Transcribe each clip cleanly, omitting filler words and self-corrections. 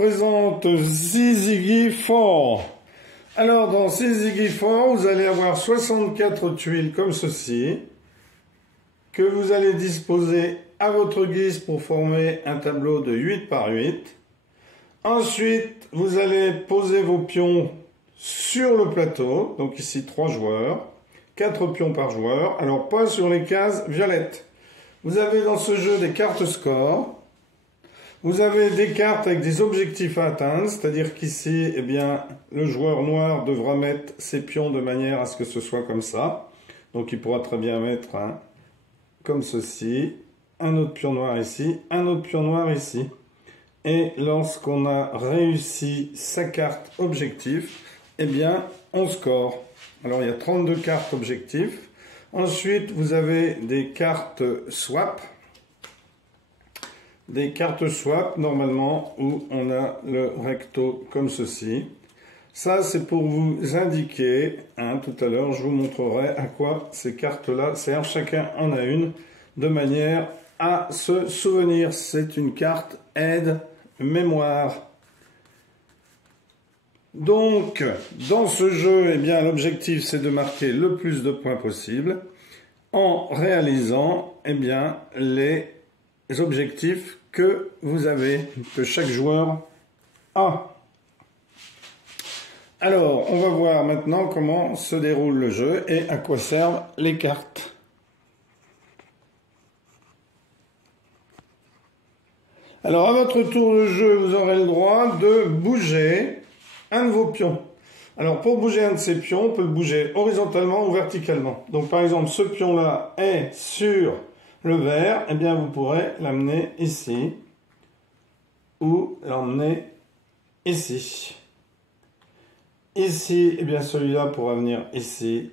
présente Syzygy 4. Alors dans Syzygy 4, vous allez avoir 64 tuiles comme ceci, que vous allez disposer à votre guise pour former un tableau de 8 par 8. Ensuite, vous allez poser vos pions sur le plateau, donc ici 3 joueurs, 4 pions par joueur, alors pas sur les cases violettes. Vous avez dans ce jeu des cartes score. Vous avez des cartes avec des objectifs à atteindre, c'est-à-dire qu'ici, eh bien, le joueur noir devra mettre ses pions de manière à ce que ce soit comme ça. Donc il pourra très bien mettre comme ceci, un autre pion noir ici, un autre pion noir ici. Et lorsqu'on a réussi sa carte objectif, eh bien, on score. Alors il y a 32 cartes objectifs. Ensuite, vous avez des cartes swap. Des cartes swap, normalement, où on a le recto comme ceci. Ça, c'est pour vous indiquer, tout à l'heure, je vous montrerai à quoi ces cartes-là servent. Chacun en a une, de manière à se souvenir. C'est une carte aide mémoire. Donc, dans ce jeu, eh bien, l'objectif, c'est de marquer le plus de points possible en réalisant, eh bien, les objectifs que vous avez, que chaque joueur a. Alors, on va voir maintenant comment se déroule le jeu et à quoi servent les cartes. Alors, à votre tour de jeu, vous aurez le droit de bouger un de vos pions. Alors, pour bouger un de ces pions, on peut le bouger horizontalement ou verticalement. Donc, par exemple, ce pion-là est sur le vert, eh bien, vous pourrez l'amener ici ou l'emmener ici. Ici, eh bien, celui-là pourra venir ici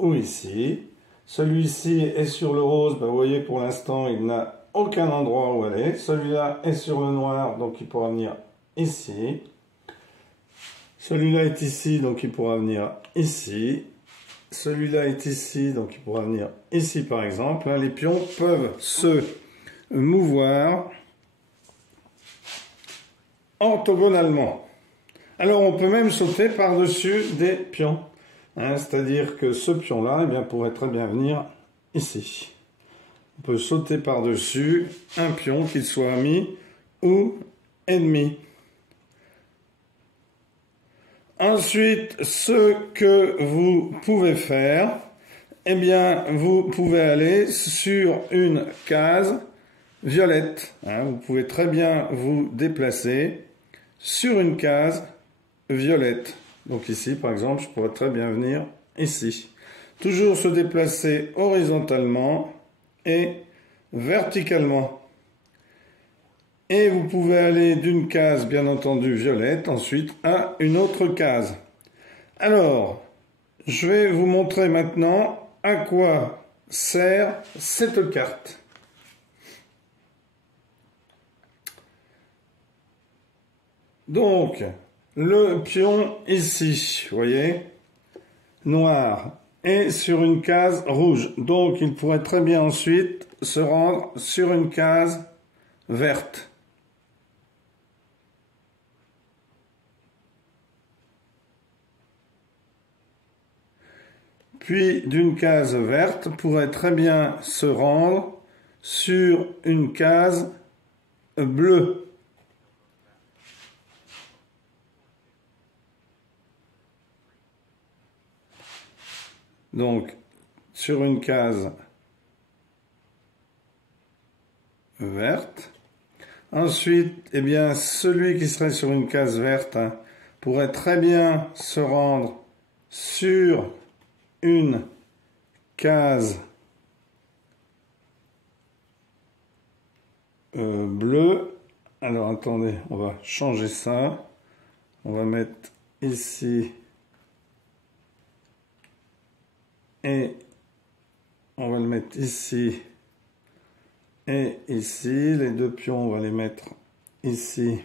ou ici. Celui-ci est sur le rose, ben, vous voyez, pour l'instant, il n'a aucun endroit où aller. Celui-là est sur le noir, donc il pourra venir ici. Celui-là est ici, donc il pourra venir ici. Celui-là est ici, donc il pourra venir ici par exemple. Les pions peuvent se mouvoir orthogonalement. Alors on peut même sauter par-dessus des pions. C'est-à-dire que ce pion-là, eh bien, pourrait très bien venir ici. On peut sauter par-dessus un pion, qu'il soit ami ou ennemi. Ensuite, ce que vous pouvez faire, eh bien, vous pouvez aller sur une case violette. Vous pouvez très bien vous déplacer sur une case violette. Donc ici, par exemple, je pourrais très bien venir ici. Toujours se déplacer horizontalement et verticalement. Et vous pouvez aller d'une case, bien entendu, violette, ensuite à une autre case. Alors, je vais vous montrer maintenant à quoi sert cette carte. Donc, le pion ici, vous voyez, noir, est sur une case rouge. Donc, il pourrait très bien ensuite se rendre sur une case verte. Puis, d'une case verte, pourrait très bien se rendre sur une case bleue. Donc, sur une case verte. Ensuite, eh bien, celui qui serait sur une case verte pourrait très bien se rendre sur une case bleue. Alors, attendez, on va changer ça. On va mettre ici et on va le mettre ici et ici. Les deux pions, on va les mettre ici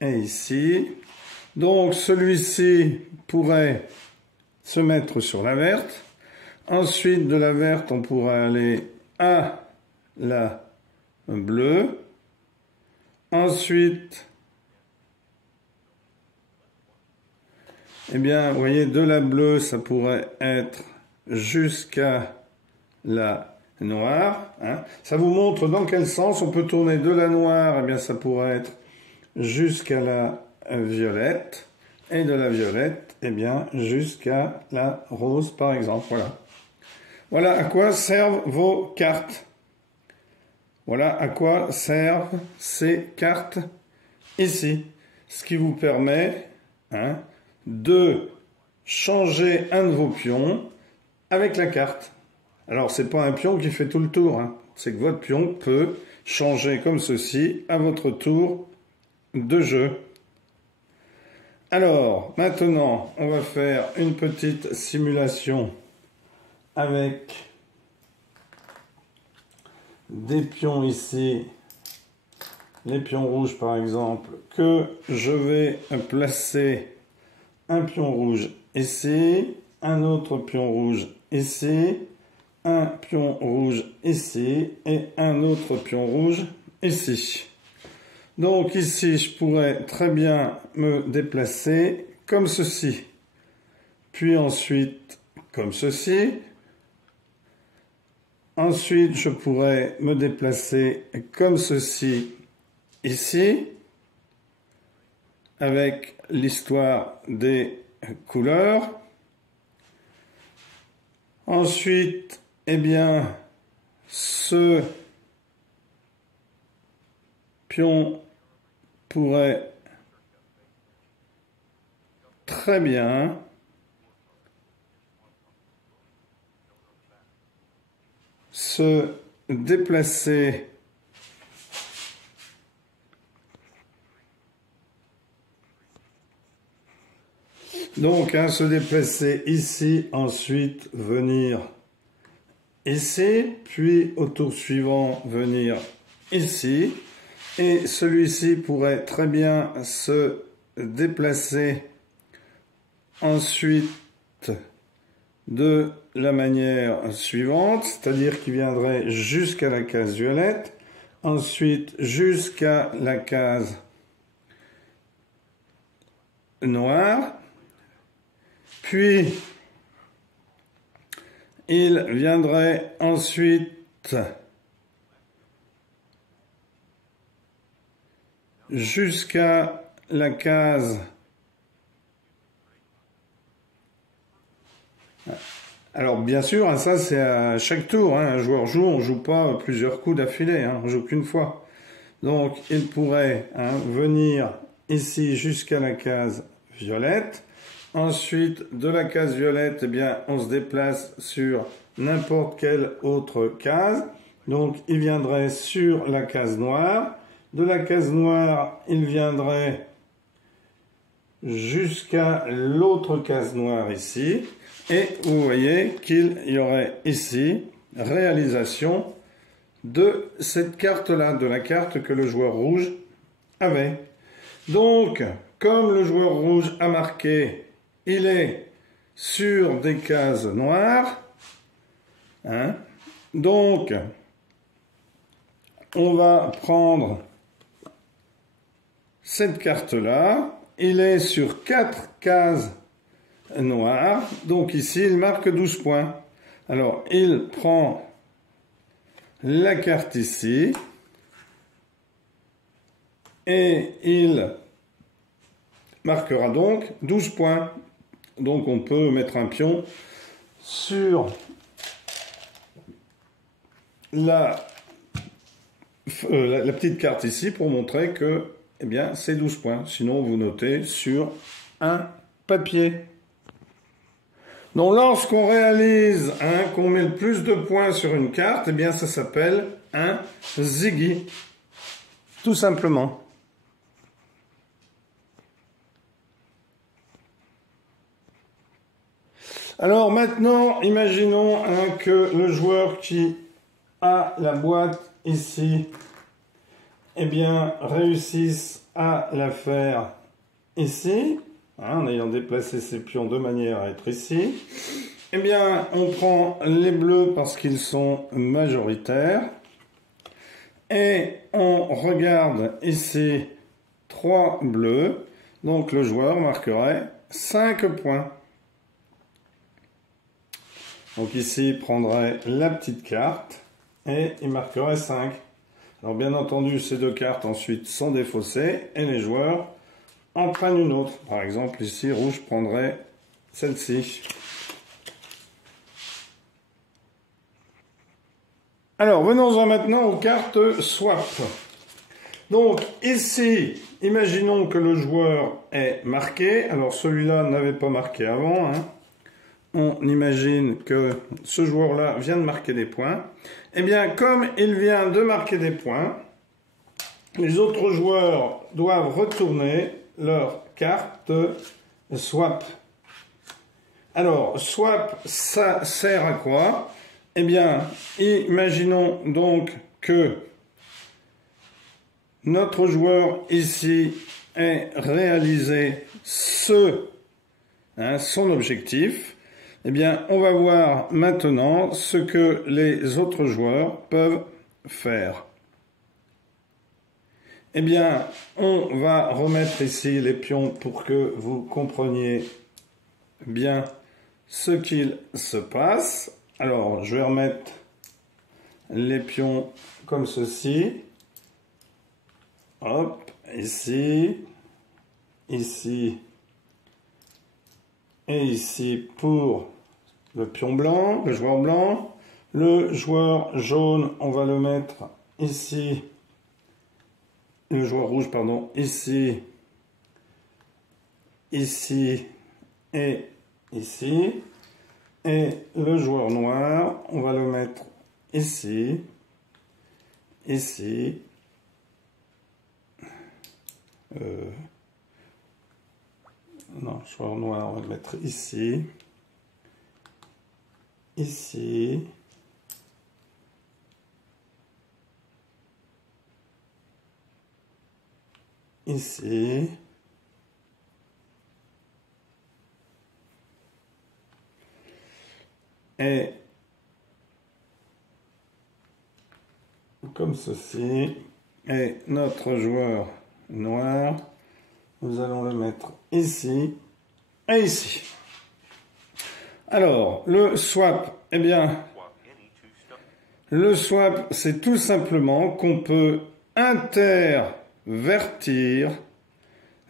et ici. Donc, celui-ci pourrait se mettre sur la verte. Ensuite, de la verte, on pourrait aller à la bleue. Ensuite, eh bien, vous voyez, de la bleue, ça pourrait être jusqu'à la noire. Hein. Ça vous montre dans quel sens on peut tourner de la noire, eh bien, ça pourrait être jusqu'à la violette. Et de la violette, eh bien, jusqu'à la rose, par exemple. Voilà. Voilà à quoi servent vos cartes. Voilà à quoi servent ces cartes ici. Ce qui vous permet de changer un de vos pions avec la carte. Alors, c'est pas un pion qui fait tout le tour. C'est que votre pion peut changer comme ceci à votre tour de jeu. Alors, maintenant, on va faire une petite simulation avec des pions ici, les pions rouges par exemple, que je vais placer un pion rouge ici, un autre pion rouge ici, un pion rouge ici et un autre pion rouge ici. Donc ici, je pourrais très bien me déplacer comme ceci, puis ensuite comme ceci. Ensuite, je pourrais me déplacer comme ceci ici, avec l'histoire des couleurs. Ensuite, eh bien, ce pion pourrait très bien se déplacer donc se déplacer ici, ensuite venir ici, puis au tour suivant venir ici, et celui-ci pourrait très bien se déplacer ensuite de la manière suivante, c'est-à-dire qu'il viendrait jusqu'à la case violette, ensuite jusqu'à la case noire, puis il viendrait ensuite jusqu'à la case. Alors bien sûr, ça c'est à chaque tour. Un joueur joue, on joue pas plusieurs coups d'affilée, on joue qu'une fois. Donc il pourrait venir ici jusqu'à la case violette. Ensuite, de la case violette, eh bien, on se déplace sur n'importe quelle autre case. Donc il viendrait sur la case noire. De la case noire, il viendrait jusqu'à l'autre case noire ici. Et vous voyez qu'il y aurait ici réalisation de cette carte-là, de la carte que le joueur rouge avait. Donc, comme le joueur rouge a marqué, il est sur des cases noires. Donc, on va prendre cette carte-là. Il est sur 4 cases noires. Donc ici, il marque 12 points. Alors, il prend la carte ici. Et il marquera donc 12 points. Donc, on peut mettre un pion sur la petite carte ici pour montrer que eh bien, c'est 12 points. Sinon, vous notez sur un papier. Donc, lorsqu'on réalise qu'on met le plus de points sur une carte, eh bien, ça s'appelle un Ziggy. Tout simplement. Alors maintenant, imaginons que le joueur qui a la boîte ici, eh bien, réussisse à la faire ici, en ayant déplacé ses pions de manière à être ici. Eh bien, on prend les bleus parce qu'ils sont majoritaires. Et on regarde ici 3 bleus. Donc le joueur marquerait 5 points. Donc ici, il prendrait la petite carte et il marquerait 5. Alors bien entendu, ces deux cartes ensuite sont défaussées et les joueurs en prennent une autre. Par exemple, ici, rouge prendrait celle-ci. Alors, venons-en maintenant aux cartes swap. Donc ici, imaginons que le joueur est marqué. Alors celui-là n'avait pas marqué avant, hein. On imagine que ce joueur-là vient de marquer des points. Eh bien, comme il vient de marquer des points, les autres joueurs doivent retourner leur carte swap. Alors, swap, ça sert à quoi? Eh bien, imaginons donc que notre joueur ici ait réalisé son objectif. Eh bien, on va voir maintenant ce que les autres joueurs peuvent faire. Eh bien, on va remettre ici les pions pour que vous compreniez bien ce qu'il se passe. Alors, je vais remettre les pions comme ceci. Hop, ici, ici et ici pour le pion blanc, le joueur blanc. Le joueur jaune, on va le mettre ici. Le joueur rouge, pardon, ici, ici et ici. Et le joueur noir, on va le mettre ici, ici. Non, le joueur noir, on va le mettre ici. Ici, ici, et comme ceci, et notre joueur noir, nous allons le mettre ici et ici. Alors, le swap, eh bien, le swap, c'est tout simplement qu'on peut intervertir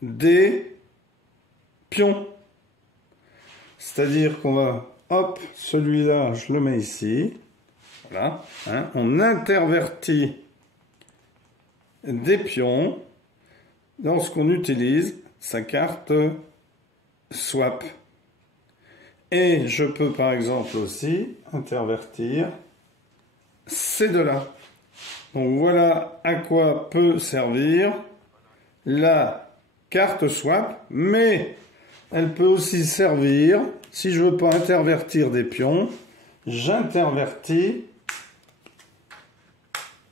des pions. C'est-à-dire qu'on va, hop, celui-là, je le mets ici. Voilà, hein, on intervertit des pions lorsqu'on utilise sa carte swap. Et je peux par exemple aussi intervertir ces deux-là. Donc voilà à quoi peut servir la carte swap, mais elle peut aussi servir, si je ne veux pas intervertir des pions, j'intervertis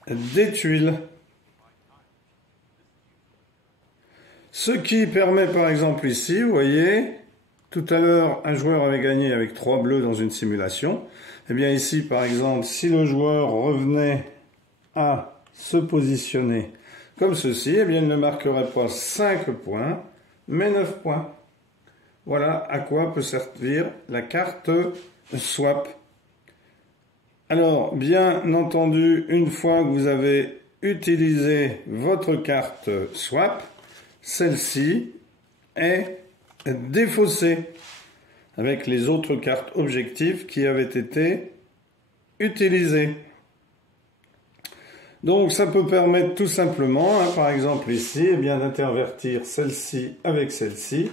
des tuiles. Ce qui permet par exemple ici, vous voyez, tout à l'heure, un joueur avait gagné avec 3 bleus dans une simulation. Eh bien ici, par exemple, si le joueur revenait à se positionner comme ceci, eh bien il ne marquerait pas 5 points, mais 9 points. Voilà à quoi peut servir la carte swap. Alors, bien entendu, une fois que vous avez utilisé votre carte swap, celle-ci est défaussée avec les autres cartes objectifs qui avaient été utilisées. Donc ça peut permettre tout simplement, hein, par exemple ici, eh bien d'intervertir celle-ci avec celle-ci,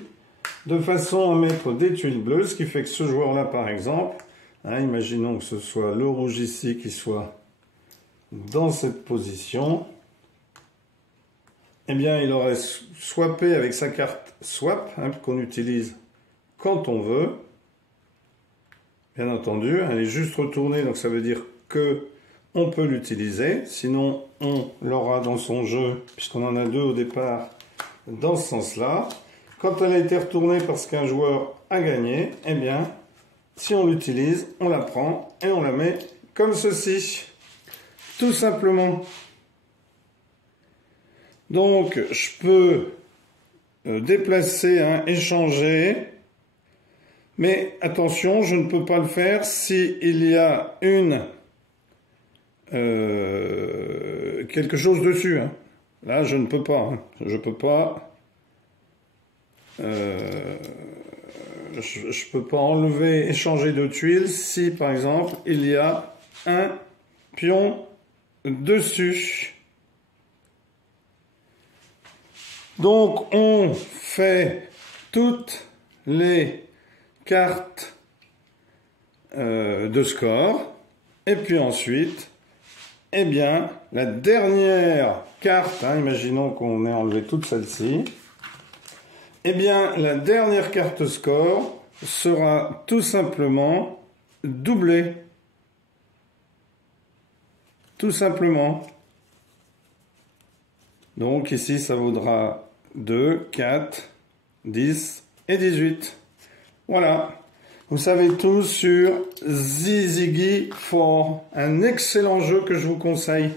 de façon à mettre des tuiles bleues, ce qui fait que ce joueur-là, par exemple, hein, imaginons que ce soit le rouge ici qui soit dans cette position, eh bien il aurait swappé avec sa carte swap, hein, qu'on utilise quand on veut. Bien entendu, elle est juste retournée, donc ça veut dire que on peut l'utiliser, sinon on l'aura dans son jeu, puisqu'on en a 2 au départ, dans ce sens-là. Quand elle a été retournée parce qu'un joueur a gagné, eh bien, si on l'utilise, on la prend et on la met comme ceci. Tout simplement. Donc, je peux déplacer, hein, échanger, mais attention, je ne peux pas le faire si il y a quelque chose dessus. Hein. Là, je ne peux pas. Hein. Je peux pas. Je peux pas enlever, échanger de tuiles si, par exemple, il y a un pion dessus. Donc, on fait toutes les cartes de score. Et puis ensuite, eh bien, la dernière carte, hein, imaginons qu'on ait enlevé toute celle-ci, eh bien, la dernière carte score sera tout simplement doublée. Tout simplement. Donc ici, ça vaudra 2, 4, 10 et 18. Voilà. Vous savez tout sur Syzygy 4. Un excellent jeu que je vous conseille.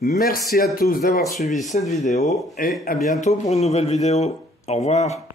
Merci à tous d'avoir suivi cette vidéo et à bientôt pour une nouvelle vidéo. Au revoir.